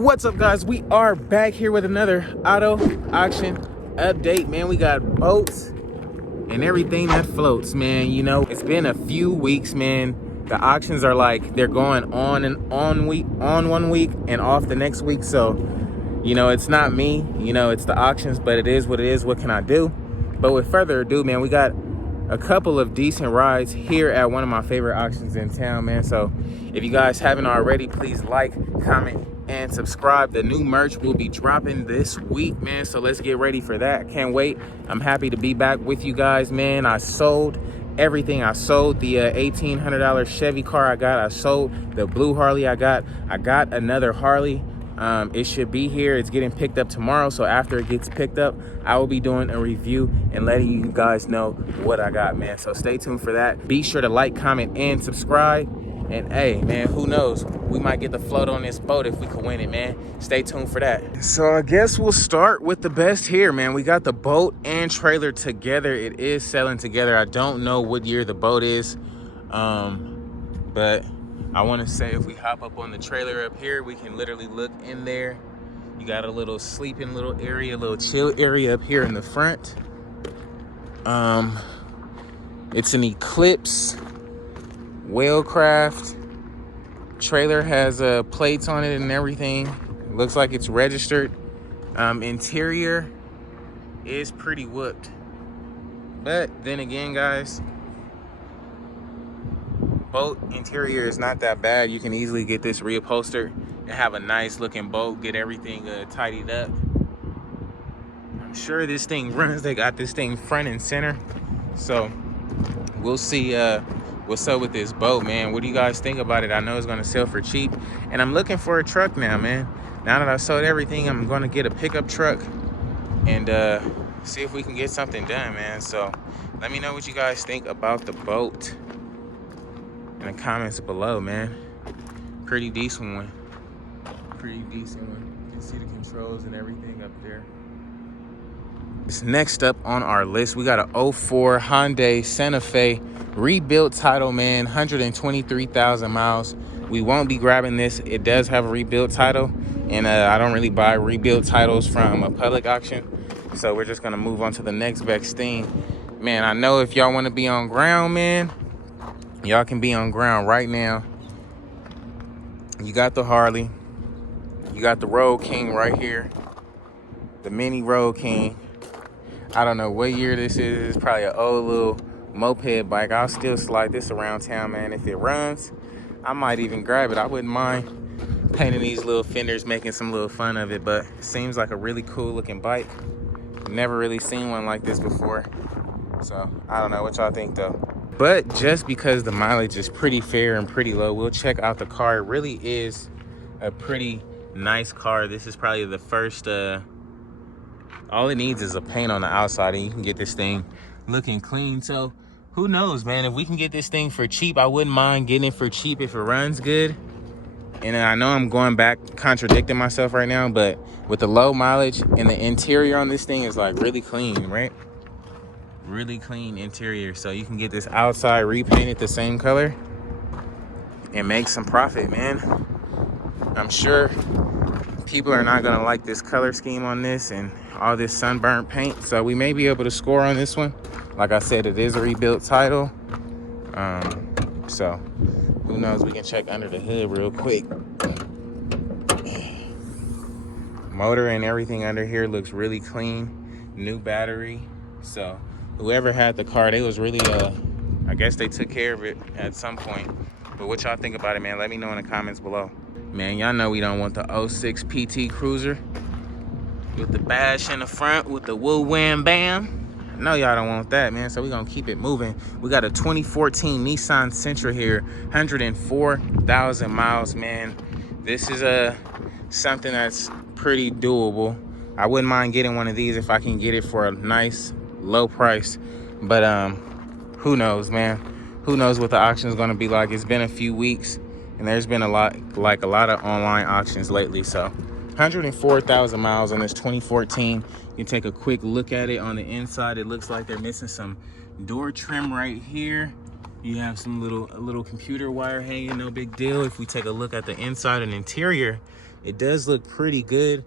What's up, guys? We are back here with another auto auction update, man. We got boats and everything that floats, man. You know, it's been a few weeks, man. The auctions are like they're going on and on one week and off the next week. So, you know, it's not me, you know, it's the auctions, but it is what it is. What can I do? But with further ado, man, we got a couple of decent rides here at one of my favorite auctions in town, man. So if you guys haven't already, please like, comment, and subscribe. The new merch will be dropping this week, man, so let's get ready for that. Can't wait. I'm happy to be back with you guys, man. I sold everything. I sold the $1,800 Chevy car I got. I sold the blue Harley I got. I got another Harley. It should be here. It's getting picked up tomorrow, so after it gets picked up, I will be doing a review and letting you guys know what I got, man. So stay tuned for that. Be sure to like, comment, and subscribe. And hey, man, who knows? We might get the float on this boat if we could win it, man. Stay tuned for that. So I guess we'll start with the best here, man. We got the boat and trailer together. It is selling together. I don't know what year the boat is, but I want to say if we hop up on the trailer up here, we can literally look in there. You got a little sleeping little area, a little chill area up here in the front. It's an Eclipse Whalecraft. Trailer has plates on it and everything. It looks like it's registered. Interior is pretty whooped. But then again, guys, boat interior is not that bad. You can easily get this reupholstered and have a nice looking boat, get everything tidied up. I'm sure this thing runs. They got this thing front and center, so we'll see what's up with this boat, man. What do you guys think about it? I know it's gonna sell for cheap, and I'm looking for a truck now, man. Now that I sold everything, I'm gonna get a pickup truck and see if we can get something done, man. So let me know what you guys think about the boat in the comments below, man. Pretty decent one. Pretty decent one. You can see the controls and everything up there. Next up on our list, we got a 04 Hyundai Santa Fe rebuilt title, man. 123,000 miles. We won't be grabbing this. It does have a rebuilt title, and I don't really buy rebuilt titles from a public auction, so we're just gonna move on to the next best thing, man. I know if y'all want to be on ground, man, y'all can be on ground right now. You got the Harley, you got the Road King right here, the mini Road King. I don't know what year this is. It's probably an old little moped bike. I'll still slide this around town, man. If it runs, I might even grab it. I wouldn't mind painting these little fenders, making some little fun of it, but it seems like a really cool looking bike. Never really seen one like this before, so I don't know what y'all think though. But just because the mileage is pretty fair and pretty low, we'll check out the car. It really is a pretty nice car. This is probably the first all it needs is a paint on the outside and you can get this thing looking clean. So who knows, man? If we can get this thing for cheap, I wouldn't mind getting it for cheap if it runs good. And I know I'm going back contradicting myself right now, but with the low mileage and the interior on this thing is like really clean, right? Really clean interior. So you can get this outside repainted the same color and make some profit, man. I'm sure people are not gonna like this color scheme on this and all this sunburnt paint, so we may be able to score on this one. Like I said, it is a rebuilt title, so who knows? We can check under the hood real quick. Motor and everything under here looks really clean. New battery. So whoever had the car, they was really I guess they took care of it at some point. But what y'all think about it, man? Let me know in the comments below. Man, y'all know we don't want the 06 PT Cruiser with the bash in the front with the woo wham bam. No, y'all don't want that, man. So we're gonna keep it moving. We got a 2014 Nissan Sentra here, 104,000 miles, man. This is something that's pretty doable. I wouldn't mind getting one of these if I can get it for a nice low price. But who knows, man? Who knows what the auction is gonna be like? It's been a few weeks and there's been a lot of online auctions lately. So 104,000 miles on this 2014. You can take a quick look at it on the inside. It looks like they're missing some door trim right here. You have some little computer wire hanging, no big deal. If we take a look at the inside and interior, It does look pretty good.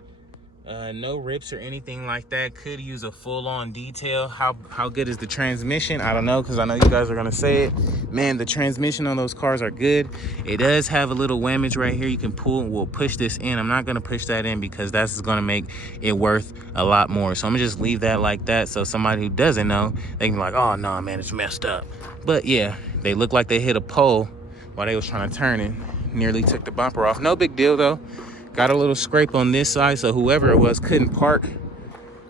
No rips or anything like that. Could use a full-on detail. How good is the transmission? I don't know, because I know you guys are gonna say it. Man, the transmission on those cars are good. It does have a little whammage right here. You can pull, we'll push this in. I'm not gonna push that in because that's gonna make it worth a lot more. So I'm gonna just leave that like that, so somebody who doesn't know, they can be like, oh no, man, it's messed up. But yeah, they look like they hit a pole while they was trying to turn and nearly took the bumper off. No big deal though. Got a little scrape on this side, so whoever it was couldn't park.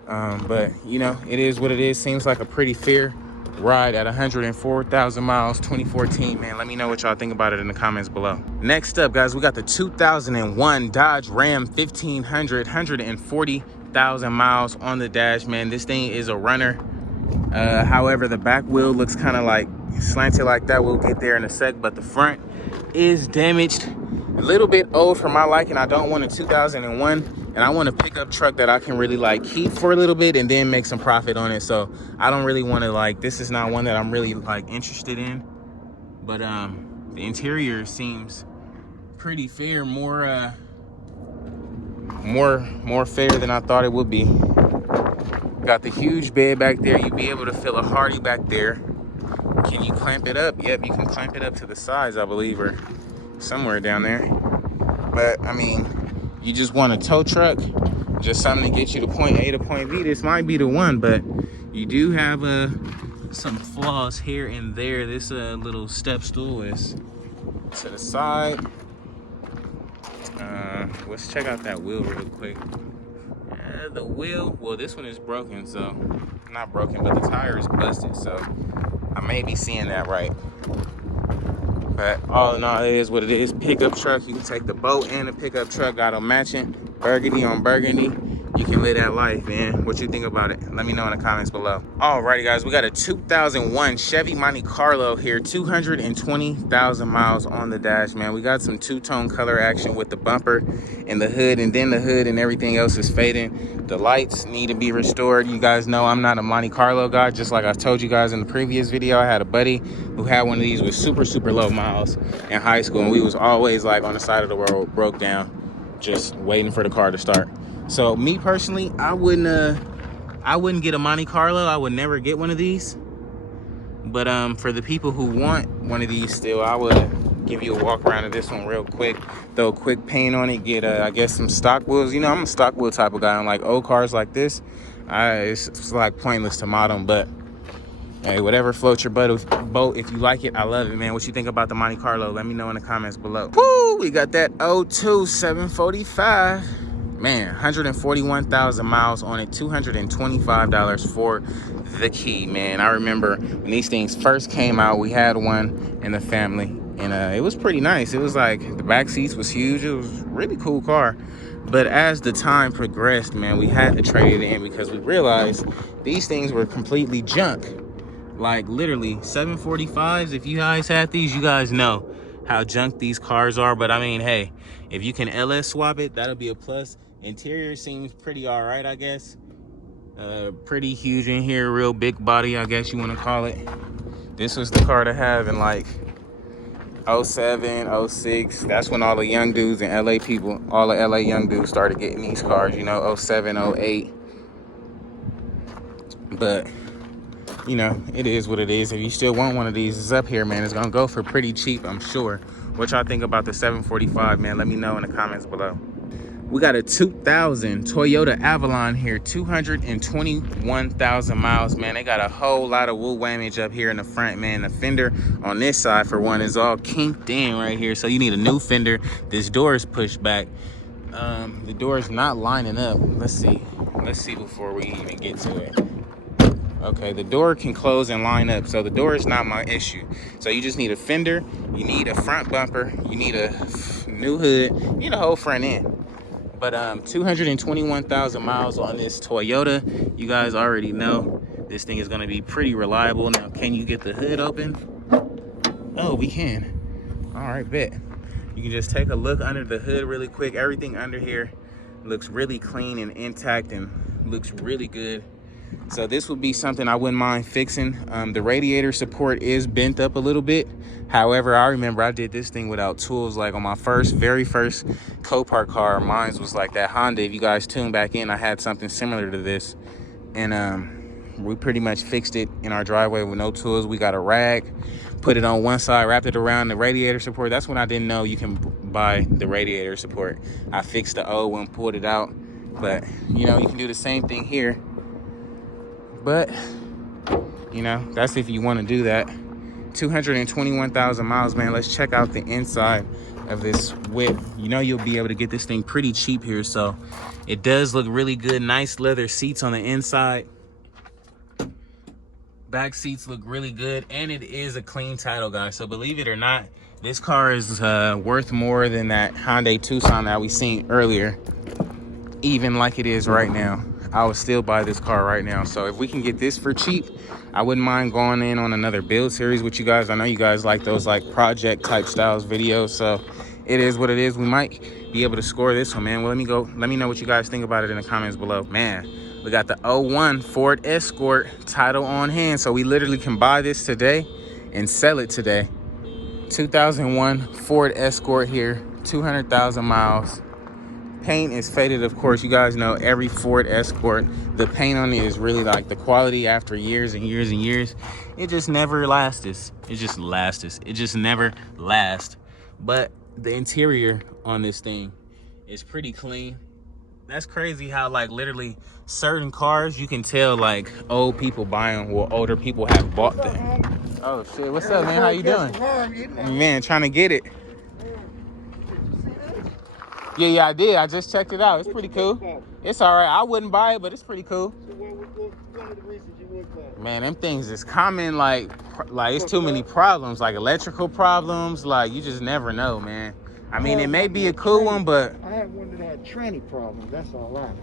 But, you know, it is what it is. Seems like a pretty fair ride at 104,000 miles, 2014, man. Let me know what y'all think about it in the comments below. Next up, guys, we got the 2001 Dodge Ram 1500, 140,000 miles on the dash, man. This thing is a runner. However, the back wheel looks kind of like slanted like that. We'll get there in a sec, but the front is damaged. A little bit old for my liking. I don't want a 2001, and I want a pickup truck that I can really like keep for a little bit and then make some profit on it. So I don't really want to, like, this is not one that I'm really like interested in. But the interior seems pretty fair, more fair than I thought it would be. Got the huge bed back there. You'd be able to feel a Hardy back there. Can you clamp it up? Yep, you can clamp it up to the sides, I believe, or somewhere down there. But I mean, you just want a tow truck, just something to get you to point A to point B. This might be the one, but you do have some flaws here and there. This little step stool is to the side. Let's check out that wheel real quick. The wheel, well, this one is broken, so not broken, but the tire is busted, so I may be seeing that right. But all in all, it is what it is. Pickup truck. You can take the boat and the pickup truck. Got them matching. Burgundy on burgundy. You can live that life, man. What you think about it? Let me know in the comments below. Alrighty, guys. We got a 2001 Chevy Monte Carlo here. 220,000 miles on the dash, man. We got some two-tone color action with the bumper and the hood. And then the hood and everything else is fading. The lights need to be restored. You guys know I'm not a Monte Carlo guy. Just like I told you guys in the previous video, I had a buddy who had one of these with super low miles in high school. And we was always like on the side of the road, broke down, just waiting for the car to start. So me personally, I wouldn't get a Monte Carlo. I would never get one of these. But for the people who want one of these still, I would give you a walk around of this one real quick. Throw a quick paint on it. Get I guess some stock wheels. You know, I'm a stock wheel type of guy. I'm like old cars like this. It's like pointless to mod them, but hey, whatever floats your boat. If you like it, I love it, man. What you think about the Monte Carlo? Let me know in the comments below. Woo! We got that 02 745. Man, 141,000 miles on it, $225 for the key, man. I remember when these things first came out, we had one in the family, and it was pretty nice. It was like the back seats was huge. It was a really cool car. But as the time progressed, man, we had to trade it in because we realized these things were completely junk. Like literally 745s. If you guys had these, you guys know how junk these cars are. But I mean, hey, if you can LS swap it, that'll be a plus. Interior seems pretty all right, I guess. Pretty huge in here, real big body, I guess you want to call it. This was the car to have in like 07, 06. That's when all the young dudes and LA people, all the LA young dudes started getting these cars, you know, 07, 08. But you know, it is what it is. If you still want one of these, it's up here, man. It's gonna go for pretty cheap, I'm sure. What y'all think about the 745, man? Let me know in the comments below. We got a 2000 Toyota Avalon here, 221,000 miles, man. They got a whole lot of wool whammage up here in the front, man. The fender on this side, for one, is all kinked in right here, so you need a new fender. This door is pushed back. The door is not lining up. Let's see before we even get to it. Okay, the door can close and line up, so the door is not my issue. So you just need a fender, you need a front bumper, you need a new hood, you need a whole front end. But 221,000 miles on this Toyota. You guys already know this thing is going to be pretty reliable. Now, can you get the hood open? Oh, we can. All right, bet. You can just take a look under the hood really quick. Everything under here looks really clean and intact and looks really good. So this would be something I wouldn't mind fixing. The radiator support is bent up a little bit. However, I remember I did this thing without tools. Like on my very first Copart car, mine was like that Honda. If you guys tune back in, I had something similar to this. And we pretty much fixed it in our driveway with no tools. We got a rag, put it on one side, wrapped it around the radiator support. That's when I didn't know you can buy the radiator support. I fixed the old one, pulled it out. But, you know, you can do the same thing here. But, you know, that's if you want to do that. 221,000 miles, man. Let's check out the inside of this whip. You know, you'll be able to get this thing pretty cheap here. So it does look really good. Nice leather seats on the inside. Back seats look really good. And it is a clean title, guys. So believe it or not, this car is worth more than that Hyundai Tucson that we seen earlier. Even like it is right now, I would still buy this car right now. So if we can get this for cheap, I wouldn't mind going in on another build series with you guys. I know you guys like those like project type styles videos, so it is what it is. We might be able to score this one, man. Well, let me know what you guys think about it in the comments below. Man, we got the 01 Ford Escort title on hand, so we literally can buy this today and sell it today. 2001 Ford Escort here, 200,000 miles. Paint is faded, of course. You guys know every Ford Escort, the paint on it is really like the quality after years and years and years. It just never lasts. It just lasts. It just never lasts. But the interior on this thing is pretty clean. That's crazy how like literally certain cars you can tell like old people buy them, or older people have bought them. Oh shit, what's up, man? How you doing? Man, trying to get it. Yeah, I did. I just checked it out. It's pretty cool. It's all right. I wouldn't buy it, but it's pretty cool. So what are the reasons you would buy it? Man, them things is common. Like it's too many problems, like electrical problems. Like you just never know, man. I mean, it may be a cool one, but I had one that had tranny problems. That's all I had.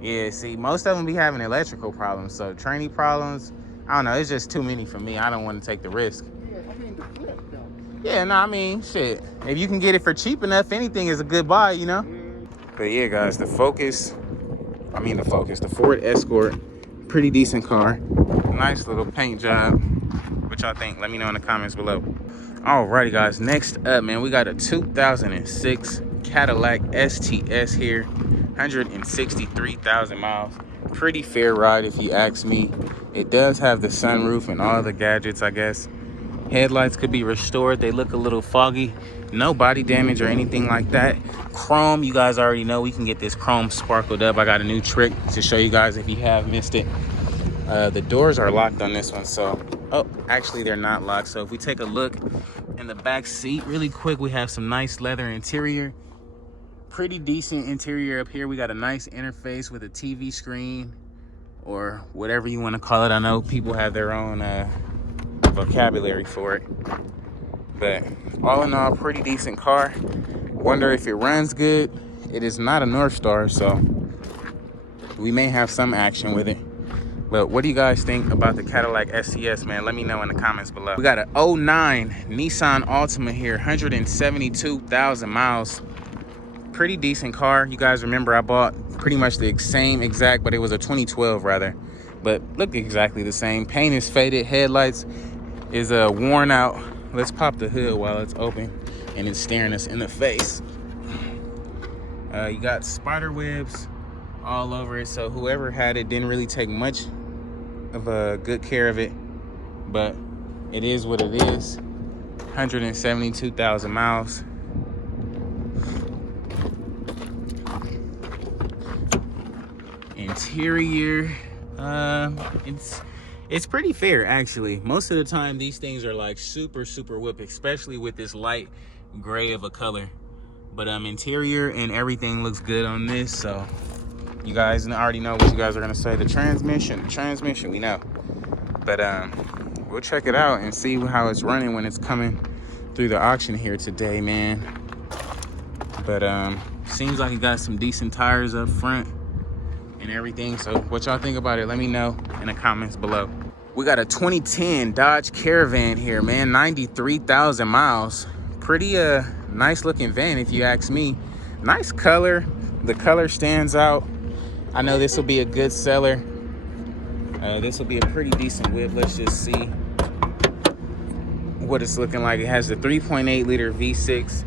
Yeah, see, most of them be having electrical problems. So tranny problems, I don't know. It's just too many for me. I don't want to take the risk. Yeah, I mean the flip though. Yeah, no, I mean, shit. If you can get it for cheap enough, anything is a good buy, you know? But yeah, guys, the Ford Escort, pretty decent car. Nice little paint job. What y'all think? Let me know in the comments below. Alrighty, guys, next up, man, we got a 2006 Cadillac STS here. 163,000 miles. Pretty fair ride if you ask me. It does have the sunroof and all the gadgets, I guess. Headlights could be restored. They look a little foggy. No body damage or anything like that. Chrome, you guys already know we can get this chrome sparkled up. I got a new trick to show you guys if you have missed it. The doors are locked on this one, so actually they're not locked. So if we take a look in the back seat really quick, we have some nice leather interior. Pretty decent interior up here. We got a nice interface with a TV screen or whatever you want to call it. I know people have their own vocabulary for it, but all in all, pretty decent car. Wonder if it runs good. It is not a North Star, so we may have some action with it. But what do you guys think about the Cadillac STS, man? Let me know in the comments below. We got an 09 Nissan Altima here, 172,000 miles. Pretty decent car. You guys remember I bought pretty much the same exact, but it was a 2012 rather, but look exactly the same. Paint is faded. Headlights is worn out. Let's pop the hood while it's open and it's staring us in the face. You got spider webs all over it, so whoever had it didn't really take much of a good care of it, but it is what it is. 172,000 miles. Interior, it's pretty fair actually. Most of the time these things are like super whip, especially with this light gray of a color. But interior and everything looks good on this, so you guys already know what you guys are gonna say. The transmission we know, but we'll check it out and see how it's running when it's coming through the auction here today, man. But seems like it got some decent tires up front and everything. So what y'all think about it, let me know in the comments below. We got a 2010 Dodge Caravan here, man. 93,000 miles. Pretty nice looking van if you ask me. Nice color. The color stands out. I know this will be a good seller. This will be a pretty decent whip. Let's just see what it's looking like. It has the 3.8 liter V6.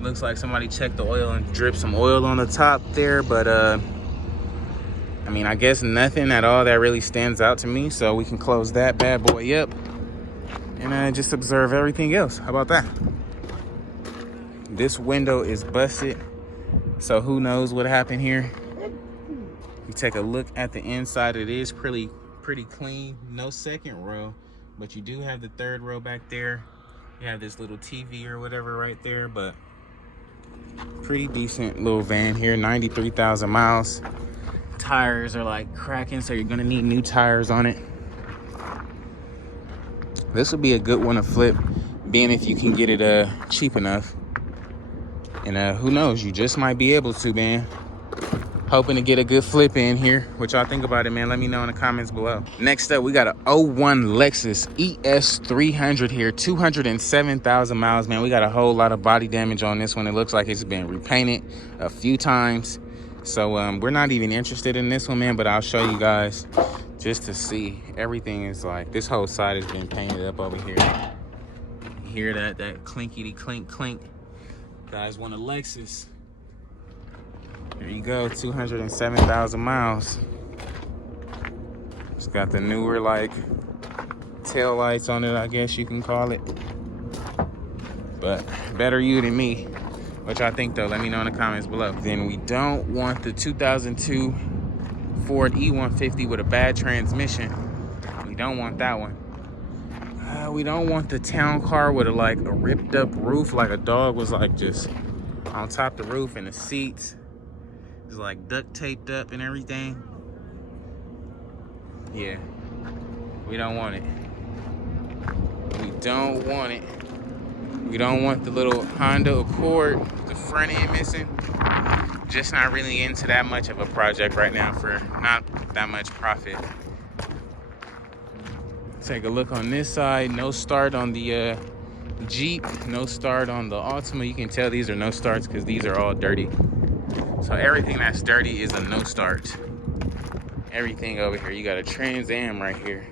Looks like somebody checked the oil and dripped some oil on the top there, but I mean, I guess nothing at all that really stands out to me. So we can close that bad boy up and just observe everything else. How about that? This window is busted, so who knows what happened here. You take a look at the inside, it is pretty clean. No second row, but you do have the third row back there. You have this little TV or whatever right there, but pretty decent little van here. 93,000 miles. Tires are like cracking, so you're gonna need new tires on it. This would be a good one to flip, being if you can get it cheap enough. And who knows, you just might be able to, man. Hoping to get a good flip in here. What y'all think about it, man? Let me know in the comments below. Next up, we got a 01 Lexus ES300 here. 207,000 miles, man. We got a whole lot of body damage on this one. It looks like it's been repainted a few times. So we're not even interested in this one, man, but I'll show you guys just to see. Everything is like, this whole side has been painted up over here. You hear that clinkety clink clink. Guys want a Lexus. There you go, 207,000 miles. It's got the newer, like, tail lights on it, I guess you can call it. But better you than me. What y'all think, though? Let me know in the comments below. Then we don't want the 2002 Ford E150 with a bad transmission. We don't want that one. We don't want the town car with a ripped up roof, like a dog was like just on top of the roof, and the seats is like duct taped up and everything. Yeah, we don't want it. We don't want it. We don't want the little Honda Accord, the front end missing. Just not really into that much of a project right now for not that much profit. Take a look on this side. No start on the Jeep. No start on the Altima. You can tell these are no starts because these are all dirty. So everything that's dirty is a no start. Everything over here. You got a Trans Am right here.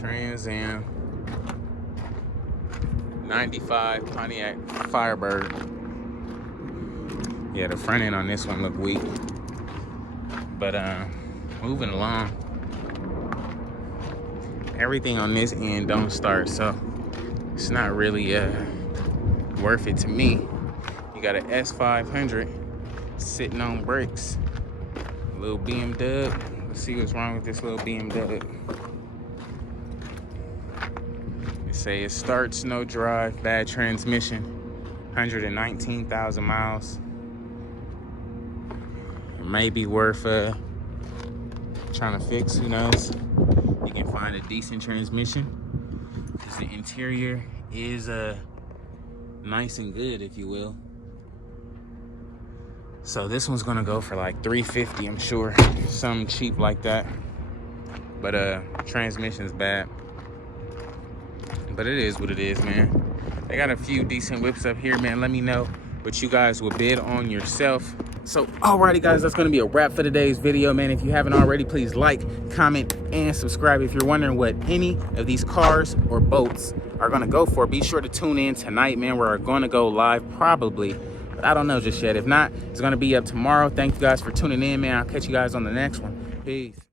Trans Am 95 Pontiac Firebird. Yeah, the front end on this one look weak. But moving along. Everything on this end don't start, so it's not really worth it to me. You got an S500 sitting on brakes. A little BMW. Let's see what's wrong with this little BMW. They say it starts, no drive, bad transmission, 119,000 miles. It may be worth trying to fix, who knows. You can find a decent transmission because the interior is nice and good, if you will. So this one's gonna go for like $350, I'm sure, something cheap like that. But transmission's bad. But it is what it is, man. They got a few decent whips up here, man. Let me know what you guys will bid on yourself. So alrighty guys, that's gonna be a wrap for today's video, man. If you haven't already, please like, comment, and subscribe. If you're wondering what any of these cars or boats are gonna go for, be sure to tune in tonight, man. We're gonna go live probably, but I don't know just yet. If not, it's gonna be up tomorrow. Thank you guys for tuning in, man. I'll catch you guys on the next one. Peace.